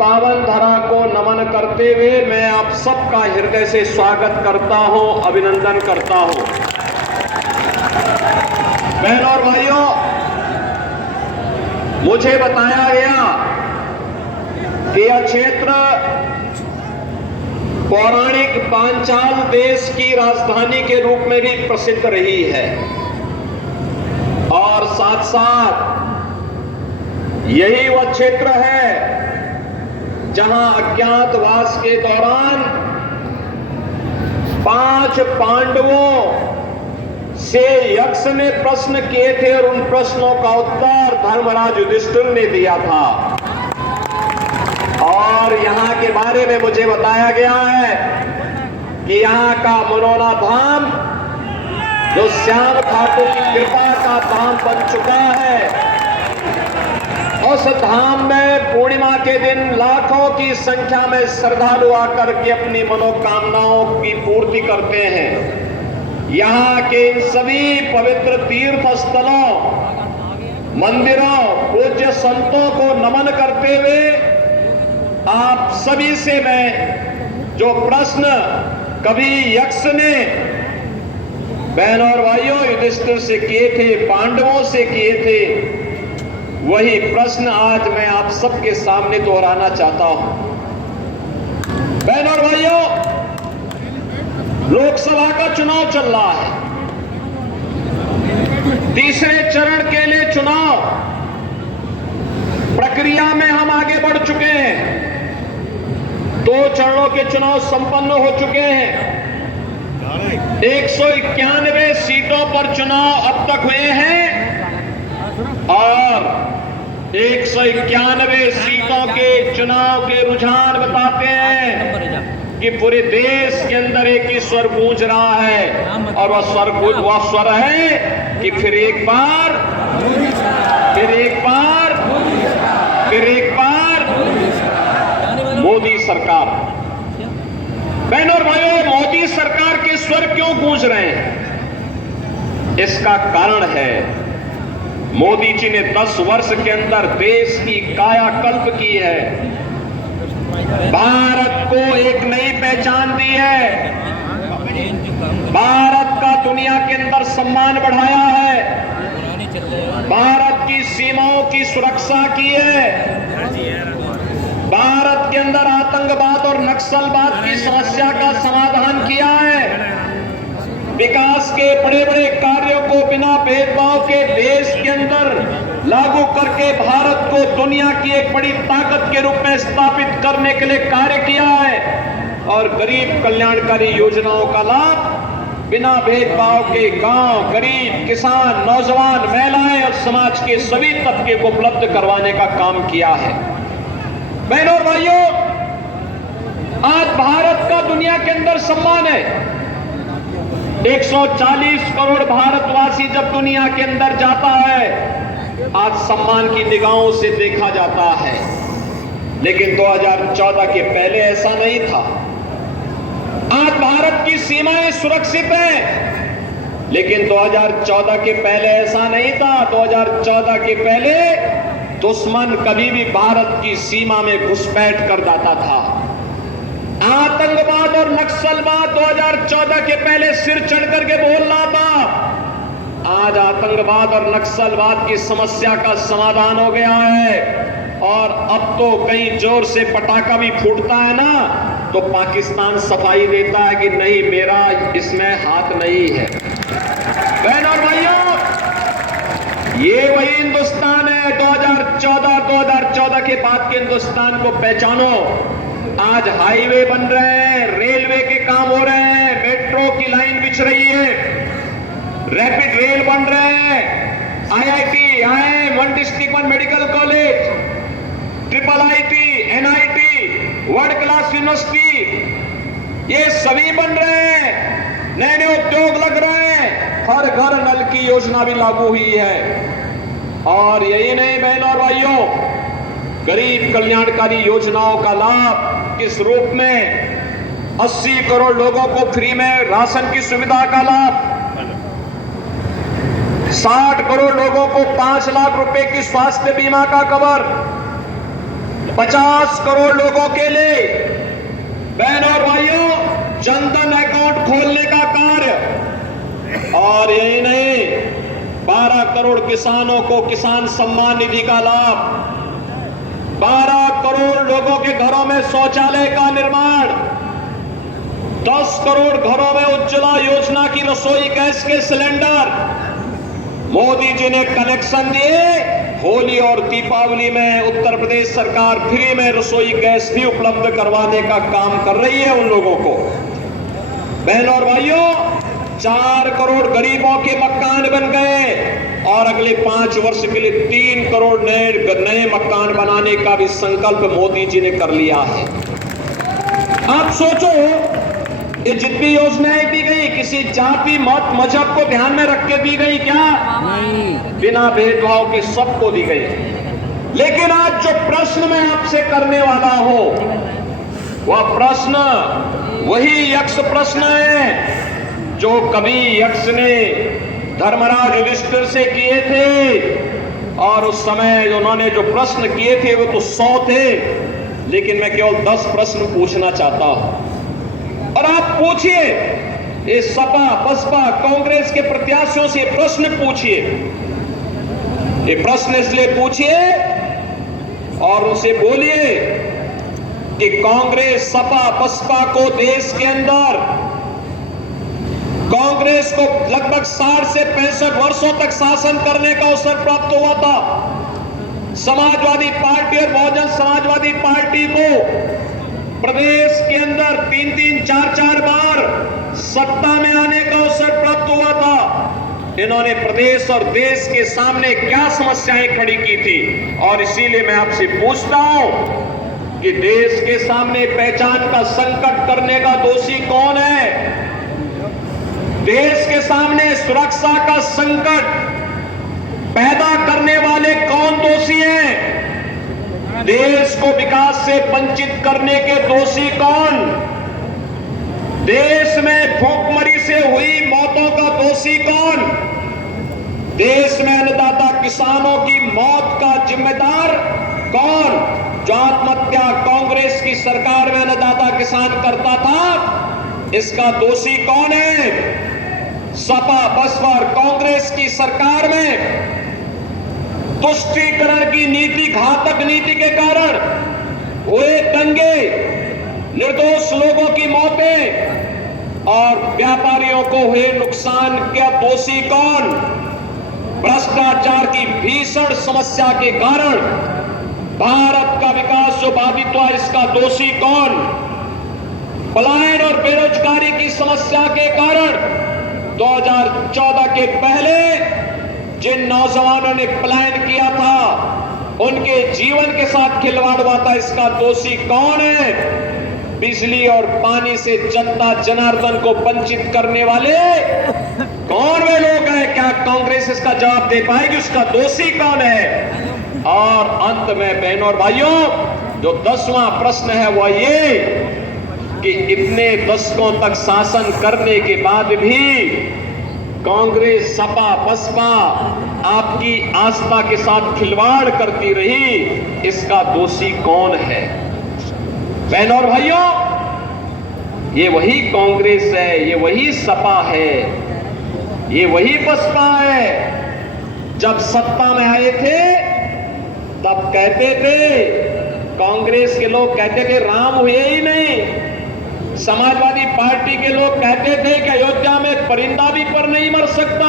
पावन धरा को नमन करते हुए मैं आप सबका हृदय से स्वागत करता हूं, अभिनंदन करता हूं। बहनों और भाइयों, मुझे बताया गया कि यह क्षेत्र पौराणिक पांचाल देश की राजधानी के रूप में भी प्रसिद्ध रही है और साथ साथ यही वह क्षेत्र है जहां अज्ञातवास के दौरान 5 पांडवों से यक्ष ने प्रश्न किए थे और उन प्रश्नों का उत्तर धर्मराज युधिष्ठिर ने दिया था। और यहां के बारे में मुझे बताया गया है कि यहां का मनोना धाम जो श्याम ठाकुर की कृपा का धाम बन चुका है, उस धाम में पूर्णिमा के दिन लाखों की संख्या में श्रद्धालु आकर के अपनी मनोकामनाओं की पूर्ति करते हैं। यहाँ के इन सभी पवित्र तीर्थ स्थलों, मंदिरों, पूज्य संतों को नमन करते हुए आप सभी से मैं जो प्रश्न कभी यक्ष ने बहनों और भाइयों युधिष्ठिर से किए थे, पांडवों से किए थे, वही प्रश्न आज मैं आप सबके सामने दोहराना चाहता हूं। बहनों और भाइयों, लोकसभा का चुनाव चल रहा है। तीसरे चरण के लिए चुनाव प्रक्रिया में हम आगे बढ़ चुके हैं। 2 चरणों के चुनाव संपन्न हो चुके हैं। 191 सीटों पर चुनाव अब तक हुए हैं और 191 सीटों के चुनाव के रुझान बताते हैं कि पूरे देश के अंदर एक ही स्वर गूंज रहा है और वह स्वर है कि फिर एक बार मोदी सरकार। बहनों और भाइयों, मोदी सरकार के स्वर क्यों गूंज रहे हैं? इसका कारण है मोदी जी ने 10 वर्ष के अंदर देश की कायाकल्प की है, भारत को एक नई पहचान दी है, भारत का दुनिया के अंदर सम्मान बढ़ाया है, भारत की सीमाओं की सुरक्षा की है, भारत के अंदर आतंकवाद और नक्सलवाद की समस्या का समाधान किया है, विकास के बड़े बड़े कार्यों को बिना भेदभाव के देश के अंदर लागू करके भारत को दुनिया की एक बड़ी ताकत के रूप में स्थापित करने के लिए कार्य किया है और गरीब कल्याणकारी योजनाओं का लाभ बिना भेदभाव के गांव, गरीब, किसान, नौजवान, महिलाएं और समाज के सभी तबके को उपलब्ध करवाने का काम किया है। बहनों और भाइयों, आज भारत का दुनिया के अंदर सम्मान है। 140 करोड़ भारतवासी जब दुनिया के अंदर जाता है, आज सम्मान की निगाहों से देखा जाता है, लेकिन 2014 के पहले ऐसा नहीं था। आज भारत की सीमाएं सुरक्षित हैं, लेकिन 2014 के पहले ऐसा नहीं था। 2014 के पहले दुश्मन कभी भी भारत की सीमा में घुसपैठ कर जाता था। आतंकवाद और नक्सलवाद 2014 के पहले सिर चढ़ करके बोल रहा था। आज आतंकवाद और नक्सलवाद की समस्या का समाधान हो गया है और अब तो कहीं जोर से पटाखा भी फूटता है ना, तो पाकिस्तान सफाई देता है कि नहीं, मेरा इसमें हाथ नहीं है। बहनों और भाइयों, ये वही हिंदुस्तान है। 2014 के बाद के हिंदुस्तान को पहचानो। आज हाईवे बन रहे हैं, रेलवे के काम हो रहे हैं, मेट्रो की लाइन बिछ रही है, रैपिड रेल बन रहे हैं, IIT, IIM, 1 district 1 medical college, IIIT, NIT, world class university, ये सभी बन रहे हैं, नए नए उद्योग लग रहे हैं, हर घर नल की योजना भी लागू हुई है। और यही नहीं बहनों और भाइयों, गरीब कल्याणकारी योजनाओं का लाभ किस रूप में? 80 करोड़ लोगों को फ्री में राशन की सुविधा का लाभ, 60 करोड़ लोगों को 5 लाख रुपए की स्वास्थ्य बीमा का कवर, 50 करोड़ लोगों के लिए बहनों और भाइयों जनधन अकाउंट खोलने का कार्य, और यही नहीं 12 करोड़ किसानों को किसान सम्मान निधि का लाभ, 12 करोड़ लोगों के घरों में शौचालय का निर्माण, 10 करोड़ घरों में उज्ज्वला योजना की रसोई गैस के सिलेंडर मोदी जी ने कनेक्शन दिए। होली और दीपावली में उत्तर प्रदेश सरकार फ्री में रसोई गैस भी उपलब्ध करवाने का काम कर रही है उन लोगों को। बहनों और भाइयों 4 करोड़ गरीबों के मकान बन गए और अगले 5 वर्ष के लिए 3 करोड़ नए मकान बनाने का भी संकल्प मोदी जी ने कर लिया है। आप सोचो ये जितनी योजनाएं दी गई किसी जाति मत मजहब को ध्यान में रख के दी गई क्या? नहीं, बिना भेदभाव के सबको दी गई। लेकिन आज जो प्रश्न मैं आपसे करने वाला हूं वह प्रश्न वही यक्ष प्रश्न है जो कभी यक्ष ने धर्मराज युधिष्ठिर से किए थे, और उस समय उन्होंने जो प्रश्न किए थे वो तो 100 थे, लेकिन मैं केवल 10 प्रश्न पूछना चाहता हूं। और आप पूछिए ये सपा बसपा कांग्रेस के प्रत्याशियों से प्रश्न पूछिए, ये प्रश्न इसलिए पूछिए और उनसे बोलिए कि कांग्रेस सपा बसपा को देश के अंदर कांग्रेस को लगभग 60 से 65 वर्षों तक शासन करने का अवसर प्राप्त हुआ था। समाजवादी पार्टी और बहुजन समाजवादी पार्टी को प्रदेश के अंदर 3-3, 4-4 बार सत्ता में आने का अवसर प्राप्त हुआ था। इन्होंने प्रदेश और देश के सामने क्या समस्याएं खड़ी की थी, और इसीलिए मैं आपसे पूछता हूं कि देश के सामने पहचान का संकट करने का दोषी कौन है? देश के सामने सुरक्षा का संकट पैदा करने वाले कौन दोषी हैं? देश को विकास से वंचित करने के दोषी कौन? देश में भूखमरी से हुई मौतों का दोषी कौन? देश में अन्नदाता किसानों की मौत का जिम्मेदार कौन? जो आत्महत्या कांग्रेस की सरकार में अन्नदाता किसान करता था, इसका दोषी कौन है? सपा बसपा और कांग्रेस की सरकार में तुष्टीकरण की नीति, घातक नीति के कारण हुए दंगे, निर्दोष लोगों की मौतें और व्यापारियों को हुए नुकसान का दोषी कौन? भ्रष्टाचार की भीषण समस्या के कारण भारत का विकास जो बाधित हुआ, इसका दोषी कौन? पलायन और बेरोजगारी की समस्या के कारण 2014 के पहले जिन नौजवानों ने पलायन किया था उनके जीवन के साथ खिलवाड़ हुआ था, इसका दोषी कौन है? बिजली और पानी से जनता जनार्दन को वंचित करने वाले कौन वे लोग हैं? क्या कांग्रेस इसका जवाब दे पाएगी? उसका दोषी कौन है? और अंत में बहनों और भाइयों जो 10वां प्रश्न है वह ये कि इतने दशकों तक शासन करने के बाद भी कांग्रेस सपा बसपा आपकी आस्था के साथ खिलवाड़ करती रही, इसका दोषी कौन है? बहनों और भाइयों ये वही कांग्रेस है, ये वही सपा है, ये वही बसपा है। जब सत्ता में आए थे तब कहते थे, कांग्रेस के लोग कहते थे राम हुए ही नहीं, समाजवादी पार्टी के लोग कहते थे कि अयोध्या में परिंदा भी पर नहीं मर सकता।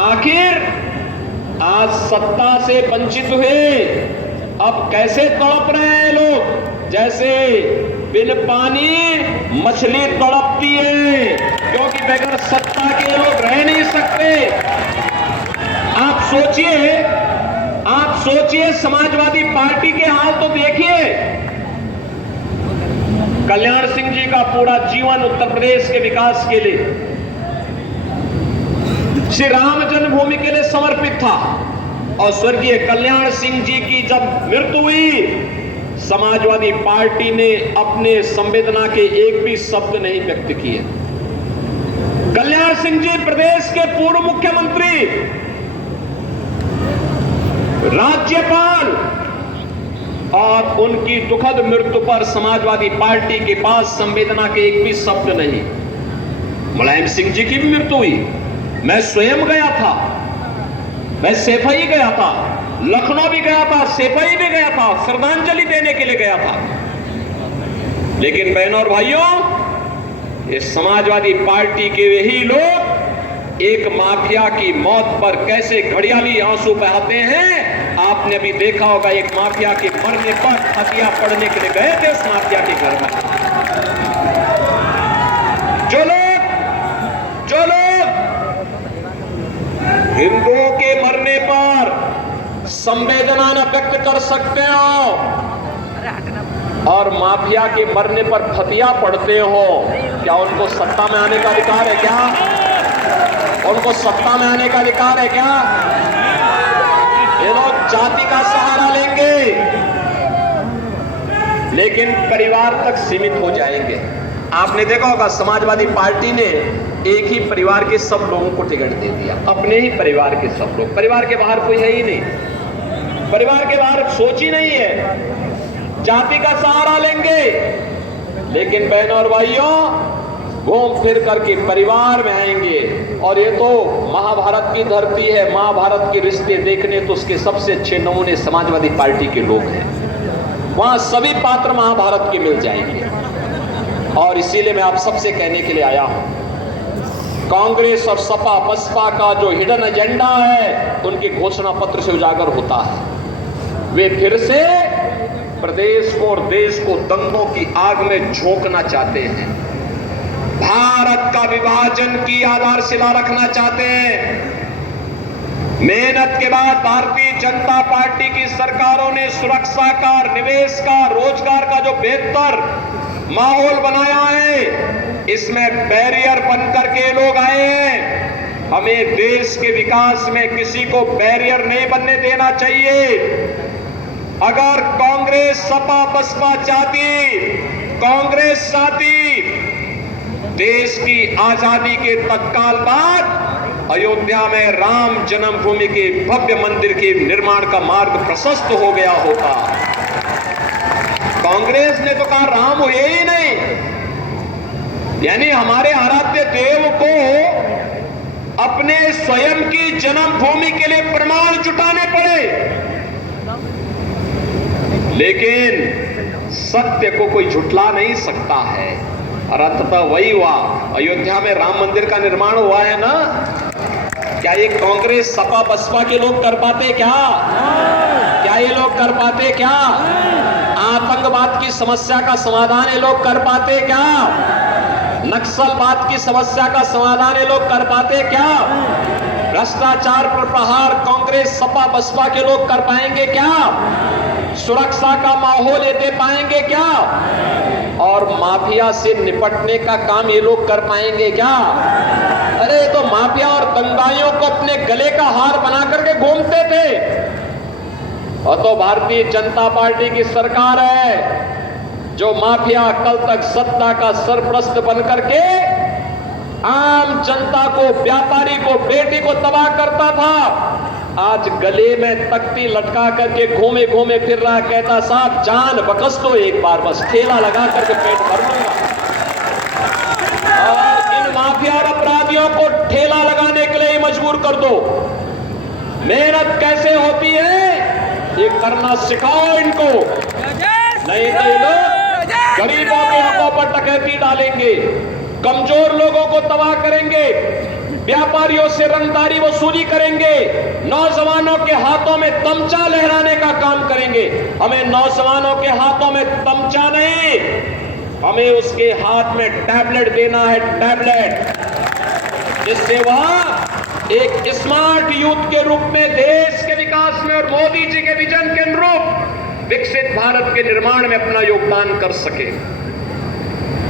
आखिर आज सत्ता से वंचित हुए अब कैसे तड़प रहे हैं लोग? जैसे बिन पानी मछली तड़पती है, क्योंकि बगैर सत्ता के लोग रह नहीं सकते। आप सोचिए समाजवादी पार्टी के हाल तो देखिए। कल्याण सिंह जी का पूरा जीवन उत्तर प्रदेश के विकास के लिए, श्री राम जन्मभूमि के लिए समर्पित था, और स्वर्गीय कल्याण सिंह जी की जब मृत्यु हुई, समाजवादी पार्टी ने अपने संवेदना के एक भी शब्द नहीं व्यक्त किए। कल्याण सिंह जी प्रदेश के पूर्व मुख्यमंत्री, राज्यपाल, और उनकी दुखद मृत्यु पर समाजवादी पार्टी के पास संवेदना के एक भी शब्द नहीं। मुलायम सिंह जी की भी मृत्यु हुई, मैं स्वयं गया था, मैं सेफई गया था, लखनऊ भी गया था, सेफई भी गया था, श्रद्धांजलि देने के लिए गया था। लेकिन बहनों और भाइयों, ये समाजवादी पार्टी के वही लोग एक माफिया की मौत पर कैसे घड़ियाली आंसू बहाते हैं। आपने अभी देखा होगा, एक माफिया के मरने पर हथिया पड़ने के लिए गए थे उस माफिया के घर में। जो लोग हिंदुओं के मरने पर संवेदना न व्यक्त कर सकते हो और माफिया के मरने पर फतिया पड़ते हो, क्या उनको सत्ता में आने का अधिकार है? क्या उनको सत्ता में आने का अधिकार है? क्या ये लोग जाति का सहारा लेंगे लेकिन परिवार तक सीमित हो जाएंगे। आपने देखा होगा, समाजवादी पार्टी ने एक ही परिवार के सब लोगों को टिकट दे दिया, अपने ही परिवार के सब लोग। परिवार के बाहर कोई है ही नहीं, परिवार के बाहर सोच ही नहीं है, जाति का सहारा लेंगे। लेकिन बहनों और भाइयों, घूम फिर करके परिवार में आएंगे। और ये तो महाभारत की धरती है, महाभारत के रिश्ते देखने तो उसके सबसे अच्छे नमूने समाजवादी पार्टी के लोग हैं। वहां सभी पात्र महाभारत के मिल जाएंगे। और इसीलिए मैं आप सबसे कहने के लिए आया हूं, कांग्रेस और सपा बसपा का जो हिडन एजेंडा है उनके घोषणा पत्र से उजागर होता है। वे फिर से प्रदेश को और देश को दंगों की आग में झोंकना चाहते हैं, भारत का विभाजन की आधारशिला रखना चाहते हैं। मेहनत के बाद भारतीय जनता पार्टी की सरकारों ने सुरक्षा का, निवेश का, रोजगार का जो बेहतर माहौल बनाया है, इसमें बैरियर बनकर के लोग आए हैं। हमें देश के विकास में किसी को बैरियर नहीं बनने देना चाहिए। अगर कांग्रेस सपा बसपा चाहती, कांग्रेस चाहती देश की आजादी के तत्काल बाद अयोध्या में राम जन्मभूमि के भव्य मंदिर के निर्माण का मार्ग प्रशस्त हो गया होता। कांग्रेस ने तो कहा राम हुए ही नहीं, यानी हमारे आराध्य देव को अपने स्वयं की जन्मभूमि के लिए प्रमाण जुटाने पड़े। लेकिन सत्य को कोई झुटला नहीं सकता है। और अंततः वही हुआ, अयोध्या में राम मंदिर का निर्माण हुआ है ना। क्या ये कांग्रेस सपा बसपा के लोग कर पाते? क्या ये लोग कर पाते? क्या आतंकवाद की समस्या का समाधान ये लोग कर पाते? क्या नक्सलवाद की समस्या का समाधान ये लोग कर पाते? क्या भ्रष्टाचार पर प्रहार कांग्रेस सपा बसपा के लोग कर पाएंगे? क्या सुरक्षा का माहौल ये दे पाएंगे? क्या और माफिया से निपटने का काम ये लोग कर पाएंगे? क्या अरे तो माफिया और दंगाइयों को अपने गले का हार बना करके घूमते थे। और तो भारतीय जनता पार्टी की सरकार है जो माफिया कल तक सत्ता का सरप्रस्त बनकर के आम जनता को, व्यापारी को, बेटी को तबाह करता था, आज गले में तख्ती लटका करके घूमे घूमे फिर रहा, कहता साहब जान बकस दो एक बार, बस ठेला लगा करके पेट भर लूंगा। और इन माफिया और अपराधियों को ठेला लगाने के लिए मजबूर कर दो। मेहनत कैसे होती है ये करना सिखाओ इनको, नहीं तो ये लोग गरीबों के हकों पर डकैती डालेंगे, कमजोर लोगों को तबाह करेंगे, व्यापारियों से रंगदारी वसूली करेंगे, नौजवानों के हाथों में तमचा लहराने का काम करेंगे। हमें नौजवानों के हाथों में तमचा नहीं, हमें उसके हाथ में टैबलेट देना है, टैबलेट, जिससे वह एक स्मार्ट यूथ के रूप में देश के विकास में और मोदी जी के विजन के अनुरूप विकसित भारत के निर्माण में अपना योगदान कर सके।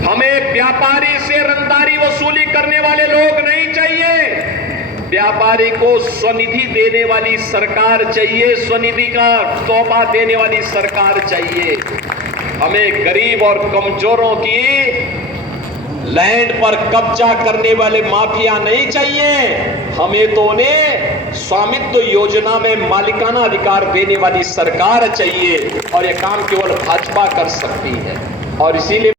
हमें व्यापारी से रंगदारी वसूली करने वाले लोग नहीं चाहिए, व्यापारी को स्वनिधि देने वाली सरकार चाहिए, स्वनिधि का तोहफा देने वाली सरकार चाहिए। हमें गरीब और कमजोरों की लैंड पर कब्जा करने वाले माफिया नहीं चाहिए, हमें तो उन्हें स्वामित्व योजना में मालिकाना अधिकार देने वाली सरकार चाहिए और यह काम केवल भाजपा कर सकती है। और इसीलिए